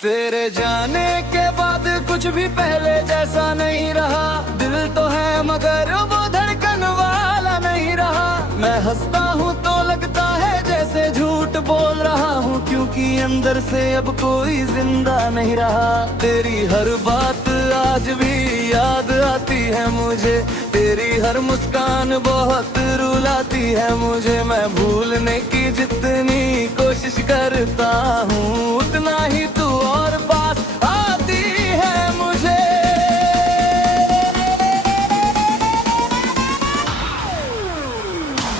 तेरे जाने के बाद कुछ भी पहले जैसा नहीं रहा। दिल तो है मगर वो धड़कन वाला नहीं रहा। मैं हंसता हूँ तो लगता है जैसे झूठ बोल रहा हूँ, क्योंकि अंदर से अब कोई जिंदा नहीं रहा। तेरी हर बात आज भी याद आती है मुझे, तेरी हर मुस्कान बहुत रुलाती है मुझे। मैं भूलने की जितनी कोशिश करता हूँ उतना ही तू और पास आती है मुझे।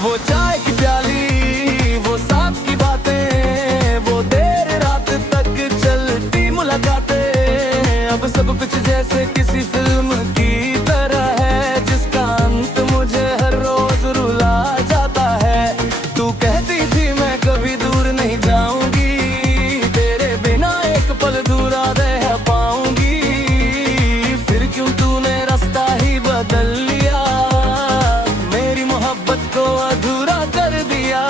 वो चाय की प्याली, वो साथ की बातें, वो देर रात तक चलती मुलाकातें, अब सब कुछ जैसे किसी फिल्म की तरह है, जिसका अंत मुझे हर रोज रुला जाता है। तू कहती थी मैं कभी दूर नहीं जाऊंगी, तेरे बिना एक पल दूरा रह पाऊंगी। फिर क्यों तूने रास्ता ही बदल लिया, मेरी मोहब्बत को अधूरा कर दिया।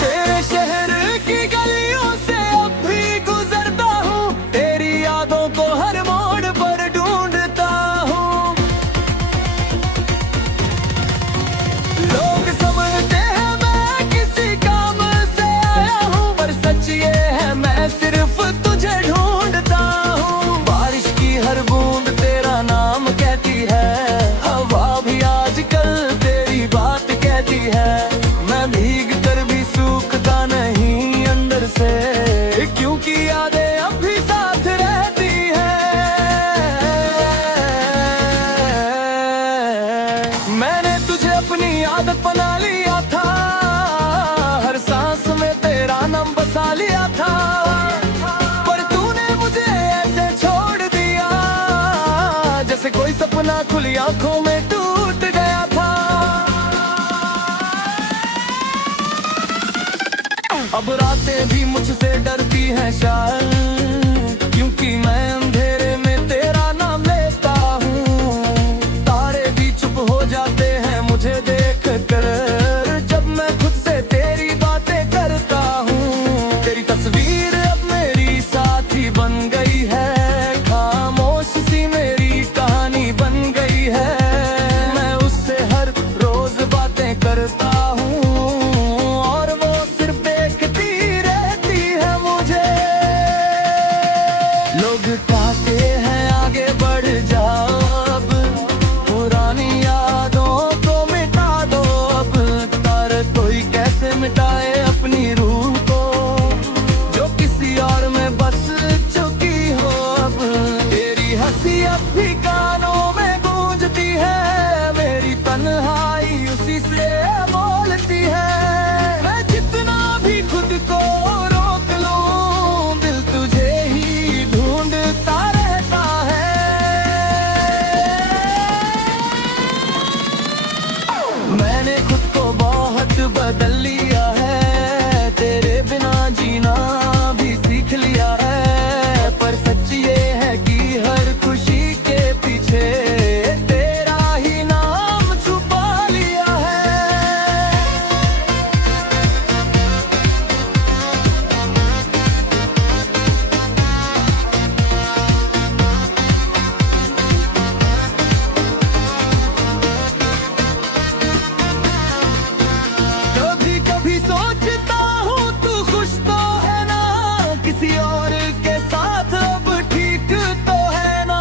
तेरे शहर की गलियों से अब भी गुजरता हूँ, तेरी यादों को हर मोड़ पर ढूंढता हूँ। लोग समझते हैं मैं किसी काम से आया हूँ, पर सच ये है मैं सिर्फ तुझे ढूंढता हूँ। बारिश की हर बूंद तेरा नाम कहती है, हवा भी आजकल तेरी बात कहती है। मैं भीग कर भी सूखता नहीं अंदर से, क्योंकि यादें अब भी साथ रहती है। मैंने तुझे अपनी आदत बना लिया था, हर सांस में तेरा नाम बसा लिया था, पर तूने मुझे ऐसे छोड़ दिया जैसे कोई सपना खुली आंखों में टूट गया था। अब रातें भी मुझसे डरती हैं शायद, क्योंकि मैं अंधेरे में तेरा नाम लेता हूँ। तारे भी चुप हो जाते हैं मुझे देख कर, जब मैं खुद से तेरी बातें करता हूँ। तेरी तस्वीर अब मेरी साथी बन गई है, खामोश सी मेरी कहानी बन गई है। मैं उससे हर रोज बातें करता हूँ और वो सिर्फ देखती रहती है मुझे। लोग कहते हैं आगे बढ़ जाओ अब, पुरानी यादों को मिटा दो अब। तार कोई कैसे मिटाए अपनी रूह को, जो किसी और में बस चुकी हो अब। तेरी हंसी अब भी कानों में गूंजती है, मेरी तन्हाई उसी से बोलती है। मैं जितना भी खुद को रोक लूं, दिल तुझे ही ढूंढता रहता है। मैंने खुद को बहुत बदल लिया है, तेरे बिना जीना भी सीख लिया है। पर सच ये है कि हर खुशी के पीछे तेरा ही नाम छुपा लिया है। कभी कभी सोचता हूँ तू खुश तो है ना, किसी और के साथ अब ठीक तो है ना।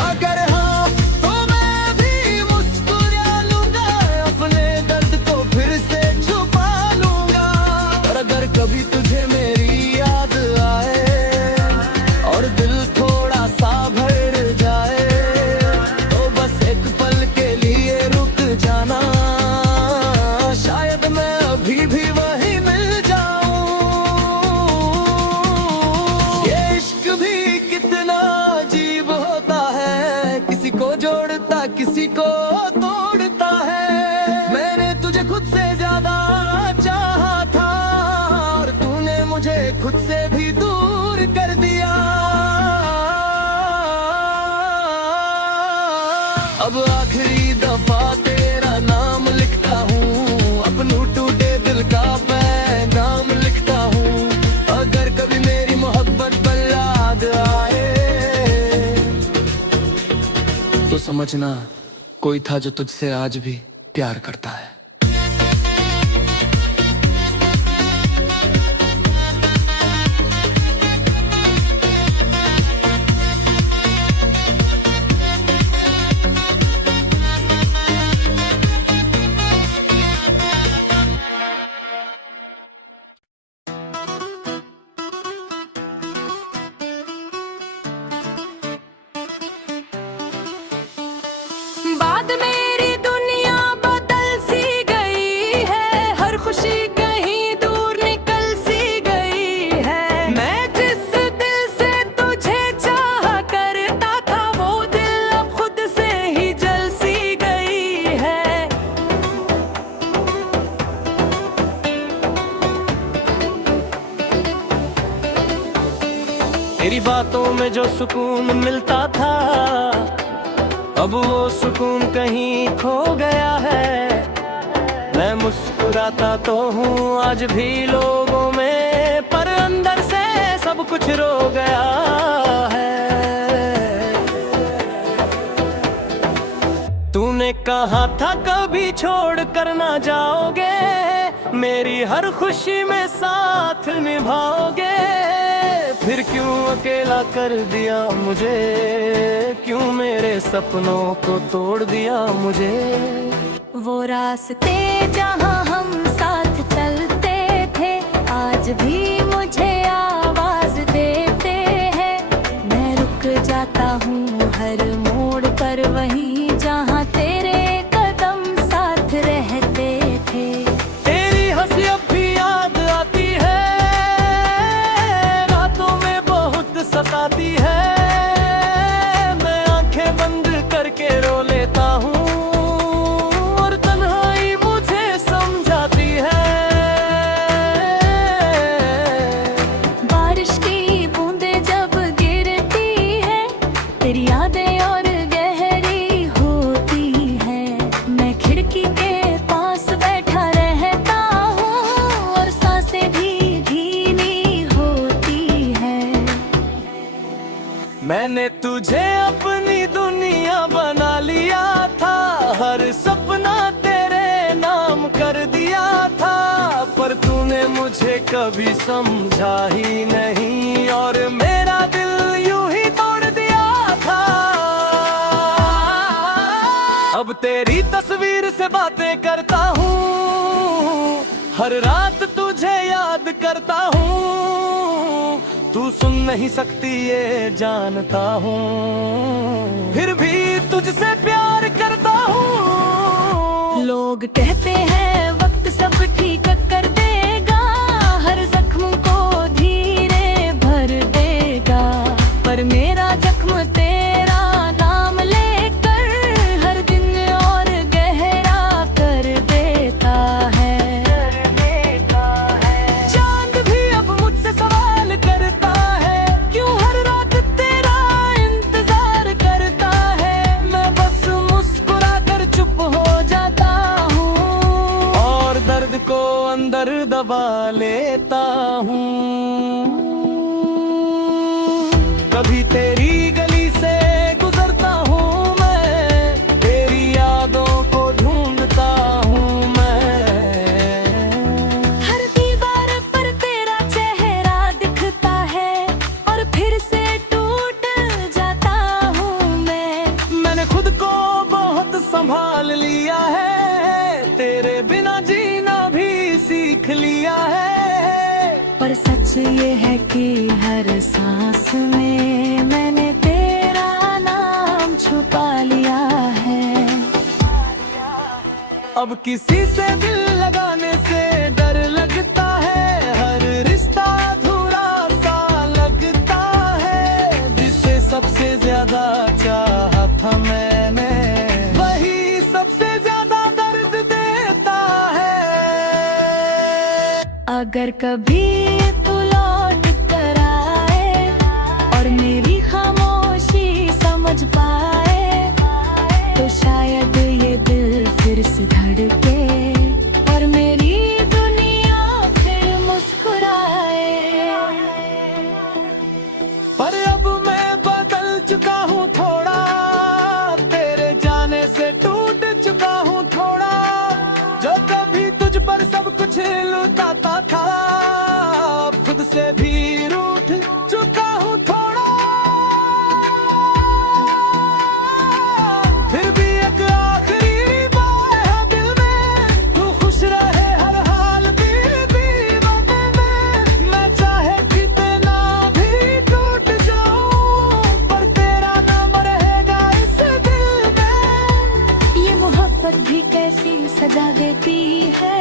अगर हाँ तो मैं भी मुस्कुरा लूंगा, अपने दर्द को फिर से छुपा लूंगा। और अगर कभी तुझे मेरी याद आए और दिल थोड़ा सा भर जाए, तो बस एक पल के लिए रुक जाना, शायद मैं अभी भी वही समझना, कोई था जो तुझसे आज भी प्यार करता है। बाद मेरी दुनिया बदल सी गई है, हर खुशी कहीं दूर निकल सी गई है। मैं जिस दिल से तुझे चाहा करता था, वो दिल अब खुद से ही जल सी गई है। तेरी बातों में जो सुकून मिलता था, अब वो सुकून कहीं खो गया है। मैं मुस्कुराता तो हूँ आज भी लोगों में, पर अंदर से सब कुछ रो गया है। तूने कहा था कभी छोड़ कर ना जाओगे, मेरी हर खुशी में साथ निभाओगे। फिर क्यों अकेला कर दिया मुझे, क्यों मेरे सपनों को तोड़ दिया मुझे। वो रास्ते जहाँ हम साथ चलते थे, आज भी मुझे आवाज देते हैं। मैं रुक जाता हूँ हर मोड़ पर, वहीं जहाँ तेरे कदम साथ रहते थे। तेरी हंसी अब भी याद आती है, रातों में बहुत सताती है। मैं आंखें बंद करके रो लेता हूँ, और तन्हाई मुझे समझाती है। बारिश की बूंदें जब गिरती है, तेरी यादें और गहरी होती है। मैं खिड़की के पास बैठा रहता हूँ, और सांसें भी धीमी होती है। मैंने तुझे अपनी दुनिया बना लिया था, हर सपना तेरे नाम कर दिया था। पर तूने मुझे कभी समझा ही नहीं, और मेरा दिल यूं ही तोड़ दिया था। अब तेरी तस्वीर से बातें करता हूँ, हर रात तुझे याद करता हूँ। तू सुन नहीं सकती ये जानता हूँ, फिर भी तुझसे प्यार करता हूँ। लोग कहते हैं वक्त सब ठीक कर देगा, हर जख्म को धीरे भर देगा। पर मेरा जख्म तेरा नाम लेकर हर दिन और गहरा कर देता है। चांद भी अब मुझसे सवाल करता है, क्यों हर रात तेरा इंतजार करता है। मैं बस मुस्कुरा कर चुप हो जाता हूँ, और दर्द को अंदर दबा लेता हूँ। कभी तेरी गली से गुजरता हूँ मैं, तेरी यादों को ढूंढता हूँ मैं। हर दीवार पर तेरा चेहरा दिखता है, और फिर से टूट जाता हूँ मैं। मैंने खुद को बहुत संभाल लिया है, तेरे बिना जीना भी सीख लिया है। पर सच ये है कि हर सांस में मैंने तेरा नाम छुपा लिया है। अब किसी से दिल लगाने से डर लगता है, हर रिश्ता अधूरा सा लगता है। जिसे सबसे ज्यादा चाहा था मैंने, वही सबसे ज्यादा दर्द देता है। अगर कभी तू लौट कर आए और मेरी खामोशी समझ पाए, तो शायद ये दिल फिर से धड़के और मेरी दुनिया फिर मुस्कुराए। पर अब मैं बदल चुका हूँ थोड़ा, तेरे चमकाता था, खुद से भी रूठ चुका हूँ थोड़ा। फिर भी एक आखिरी बात है दिल में, तू खुश रहे हर हाल दीवाने में। मैं चाहे कितना भी टूट जाऊं, पर तेरा नाम रहेगा इस दिल में। ये मोहब्बत भी कैसी सजा देती है,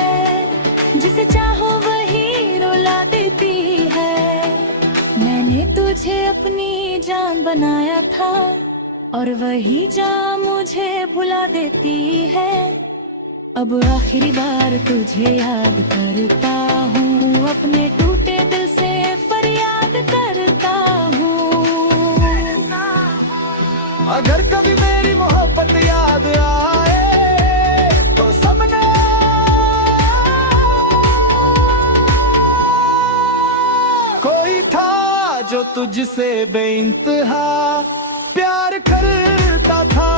जिसे चाहो वही रुला देती है। मैंने तुझे अपनी जान बनाया था, और वही जान मुझे भुला देती है। अब आखिरी बार तुझे याद करता हूँ, अपने टूटे दिल से फरियाद करता हूँ। अगर कभी मेरी मोहब्बत याद आए तो सबने कोई था जो तुझसे बेइंतहा प्यार करता था।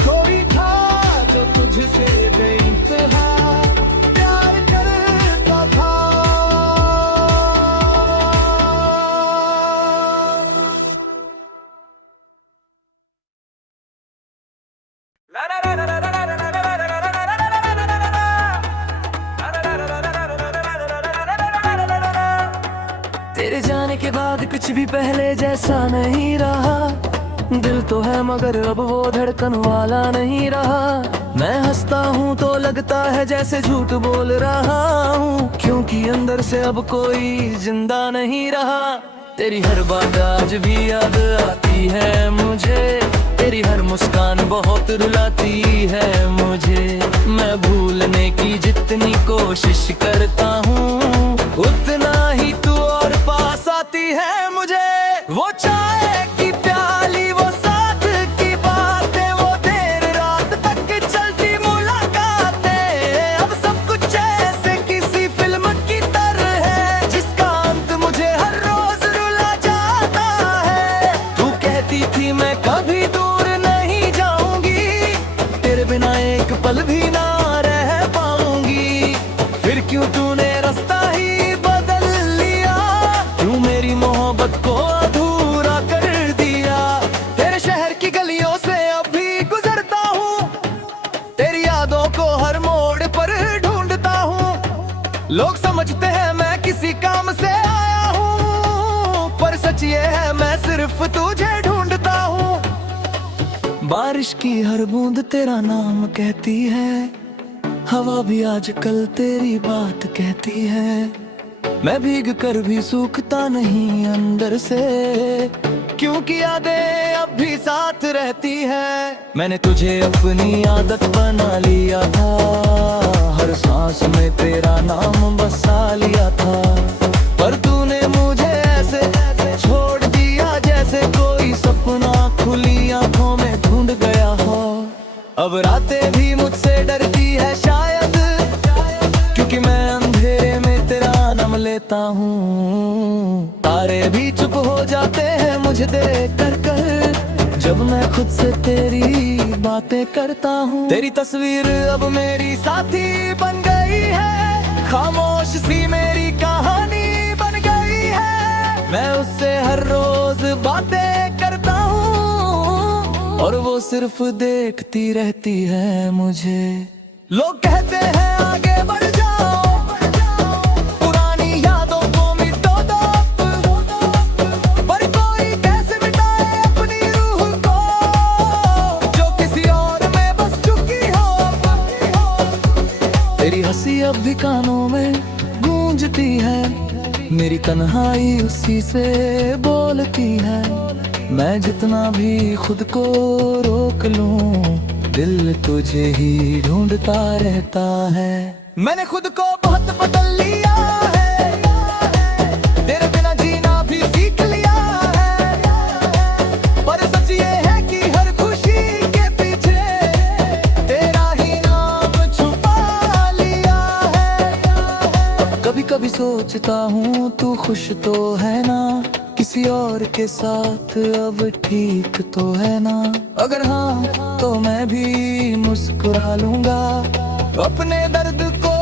कोई था जो तुझसे बेइंतहा प्यार करता था। तेरे जाने के बाद कुछ भी पहले जैसा नहीं रहा। दिल तो है मगर अब वो धड़कन वाला नहीं रहा। मैं हंसता हूँ तो लगता है जैसे झूठ बोल रहा हूँ, क्योंकि अंदर से अब कोई जिंदा नहीं रहा। तेरी हर बात आज भी याद आती है मुझे, तेरी हर मुस्कान बहुत रुलाती है मुझे। मैं भूलने की जितनी कोशिश करता हूँ, उतना ही तू और पास आती है मुझे। वो चाय की प्याली, वो साथ की बातें, वो देर रात तक चलती मुलाकातें, अब सब कुछ ऐसे किसी फिल्म की तरह है, जिसका अंत मुझे हर रोज रुला जाता है। तू कहती थी मैं कभी दूर नहीं जाऊंगी, तेरे बिना एक पल भी ना रह पाऊंगी। फिर क्यों तूने रास्ता ही बदल लिया, क्यों मेरी मोहब्बत को अधूरा कर दिया। तेरे शहर की गलियों से अभी गुजरता हूँ, तेरी यादों को हर मोड़ पर ढूंढता हूँ। लोग समझते हैं मैं किसी काम से आया हूँ, पर सच ये है मैं सिर्फ तुझे ढूंढता हूँ। बारिश की हर बूंद तेरा नाम कहती है, हवा भी आजकल तेरी बात कहती है। मैं भीग कर भी सूखता नहीं अंदर से, क्योंकि यादें अब भी साथ रहती है। मैंने तुझे अपनी आदत बना लिया था, हर सांस में तेरा नाम बसा लिया था। पर तूने मुझे ऐसे छोड़ दिया जैसे कोई सपना खुली आंखों में ढूंढ गया हो। अब रातें भी मुझसे डरती है शायद, क्योंकि मैं अंधेरे में तेरा नाम लेता हूँ। तारे भी चुप हो जाते हैं मुझे देख कर, जब मैं खुद से तेरी बातें करता हूँ। तेरी तस्वीर अब मेरी साथी बन गई है, खामोश सी मेरी कहानी बन गई है। मैं उससे हर रोज बातें करता हूँ, और वो सिर्फ देखती रहती है मुझे। लोग कहते हैं आगे बढ़ जाओ, पुरानी यादों को मिटो दो, पर कोई कैसे मिटाए अपनी रूह को, जो किसी और में बस चुकी हो। तेरी हंसी अब भी कानों में गूंजती है, मेरी तन्हाई उसी से बोलती है। मैं जितना भी खुद को रोक लूं, दिल तुझे ही ढूंढता रहता है। मैंने खुद को बहुत बदल लिया है, तेरे बिना जीना भी सीख लिया है। पर सच ये है कि हर खुशी के पीछे तेरा ही नाम छुपा लिया है। कभी कभी सोचता हूँ तू खुश तो है ना, किसी और के साथ अब ठीक तो है ना। अगर हाँ तो मैं भी मुस्कुरा लूंगा, अपने दर्द को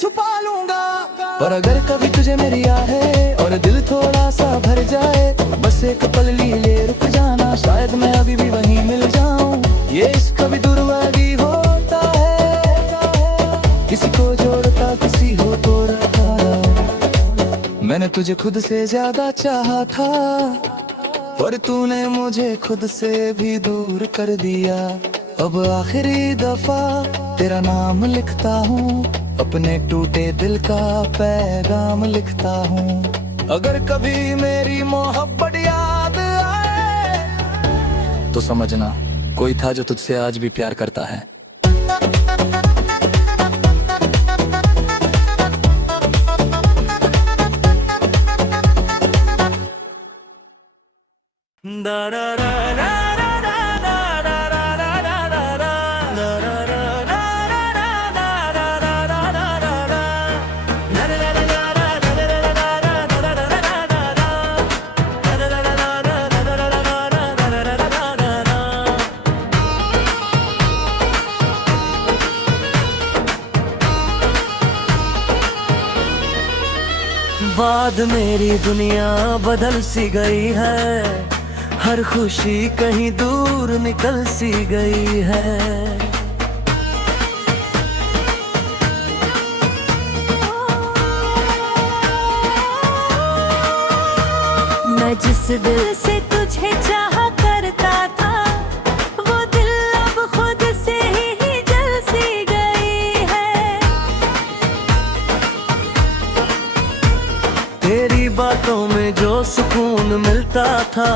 छुपा लूंगा। पर अगर कभी तुझे मेरी याद है और दिल थोड़ा सा भर जाए, बस एक पल लिए रुक जाना, शायद मैं अभी भी वहीं मिल जाऊं। ये इश्क कभी दुर्भागी होता है, किसी को जोड़ता किसी हो तो रखा। मैंने तुझे खुद से ज्यादा चाहा था, पर तूने मुझे खुद से भी दूर कर दिया। अब आखिरी दफा तेरा नाम लिखता हूँ, अपने टूटे दिल का पैगाम लिखता हूँ। अगर कभी मेरी मोहब्बत याद आए तो समझना कोई था जो तुझसे आज भी प्यार करता है। बाद मेरी दुनिया बदल सी गई है, हर खुशी कहीं दूर निकल सी गई है। मैं जिस दिल से तुझे चाहा करता था, वो दिल अब खुद से ही जल सी गई है। तेरी बातों में जो सुकून मिलता था,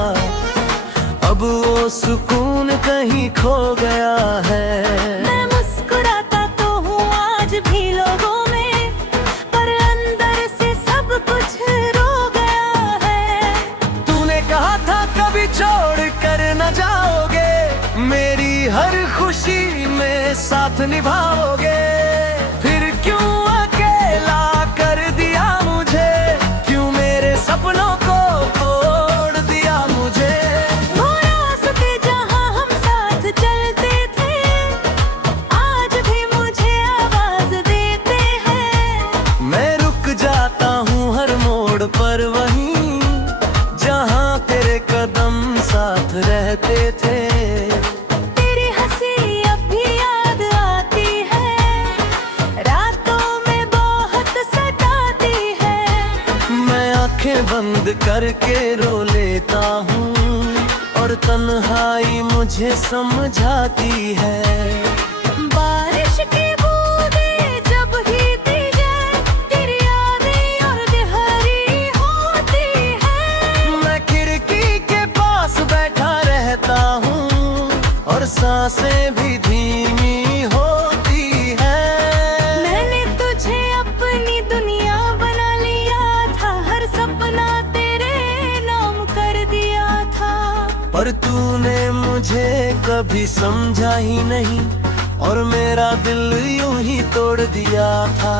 अब वो सुकून कहीं खो गया है। मैं मुस्कुराता तो हूँ आज भी लोगों में, पर अंदर से सब कुछ रो गया है। तूने कहा था कभी छोड़ कर न जाओगे, मेरी हर खुशी में साथ निभाओगे। फिर क्यों अकेला कर दिया मुझे, क्यों मेरे सपनों को तोड़ दिया मुझे। वो रास्ते जहाँ हम साथ चलते थे, आज भी मुझे आवाज देते हैं। मैं रुक जाता हूँ हर मोड़ पर वहीं, जहाँ तेरे कदम साथ रहते थे। तेरी हंसी अब भी याद आती है, रातों में बहुत सताती है। मैं आंखें बंद करके रो लेता हूँ, और तन्हाई मुझे समझाती है। बारिश की बूंदें जब गिरती जाए, तेरी यादें और गहरी होती है। मैं खिड़की के पास बैठा रहता हूँ, और सांसें भी धीमी होती है। मैंने तुझे अपनी दुनिया बना लिया था, हर सपना तेरे नाम कर दिया था। पर तूने मुझे कभी समझा ही नहीं, और मेरा दिल यूं ही तोड़ दिया था।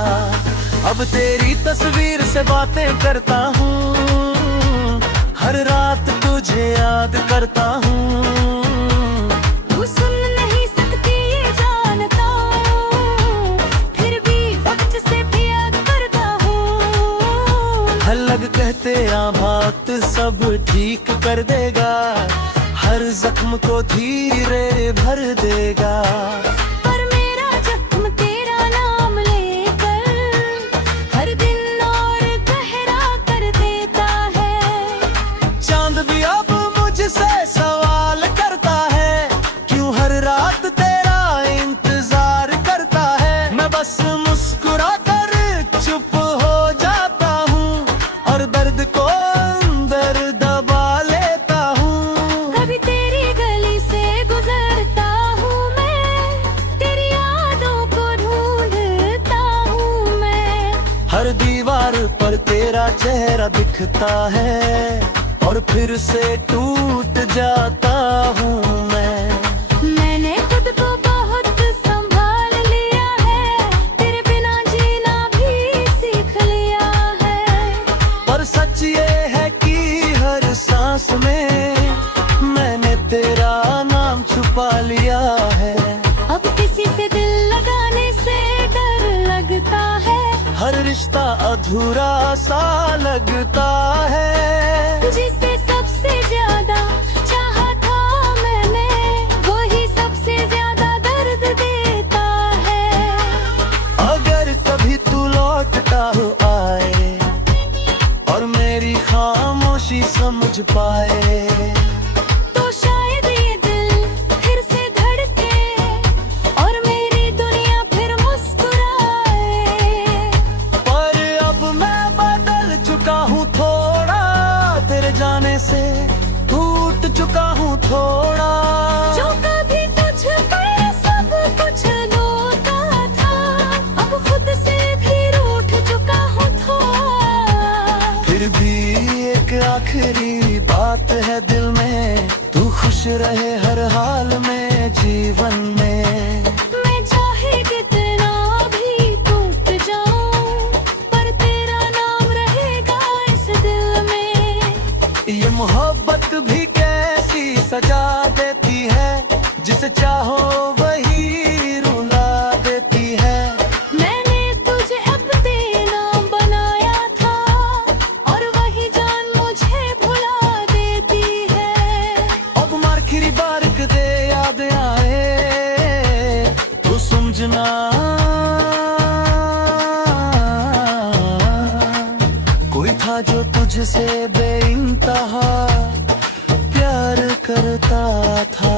अब तेरी तस्वीर से बातें करता हूँ, हर रात तुझे याद करता हूँ। तू सुन नहीं सकती ये जानता हूँ, फिर भी वक्त से भी याद करता हूँ। अलग कहते आभात सब ठीक कर देगा, हर जख्म को धीरे भर देगा। पर मेरा जख्म तेरा नाम लेकर हर दिन और गहरा कर देता है। चांद भी अब मुझसे सवाल करता है, क्यों हर रात तेरा इंतजार करता है। मैं बस मुस्कुरा कर चुप हो जाता हूँ, और दर्द को अंदर दबा लेता हूँ। कभी तेरी गली से गुजरता हूँ मैं, तेरी यादों को ढूंढता हूँ मैं। हर दीवार पर तेरा चेहरा दिखता है, और फिर से टूट जाता हूँ मैं। मैंने खुद को बहुत संभाल लिया है, तेरे बिना जीना भी सीख लिया है। पर सच ये है कि हर सांस में मैंने तेरा नाम छुपा लिया है। अब किसी से दिल लगाने से डर लगता है, रिश्ता अधूरा सा लगता है। जिसे सबसे ज्यादा चाहा था मैंने, वही सबसे ज्यादा दर्द देता है। अगर कभी तू लौटता हो आए और मेरी खामोशी समझ पाए, तो शायद ये दिल फिर से धड़के और मेरी दुनिया फिर मुस्कुराए। पर अब मैं बदल चुका हूँ थोड़ा, तेरे जाने से टूट चुका हूँ थोड़ा। जो कभी तुझ पर सब कुछ लौटा था, अब खुद से भी रूठ चुका हूँ थोड़ा। फिर भी एक आखिरी बात है दिल में, तू खुश रहे हर हाल में जीवन में। मैं चाहे कितना भी टूट जाऊं, पर तेरा नाम रहेगा इस दिल में। ये मोहब्बत भी कैसी सजा देती है, जिसे चाहो वही रुला देती है। मैंने तुझे अपने नाम बनाया था, और वही जान मुझे भुला देती है। अब मारखिरी बारक दे याद आए, तू समझना कोई था जो तुझसे बेइंतहा प्यार करता था।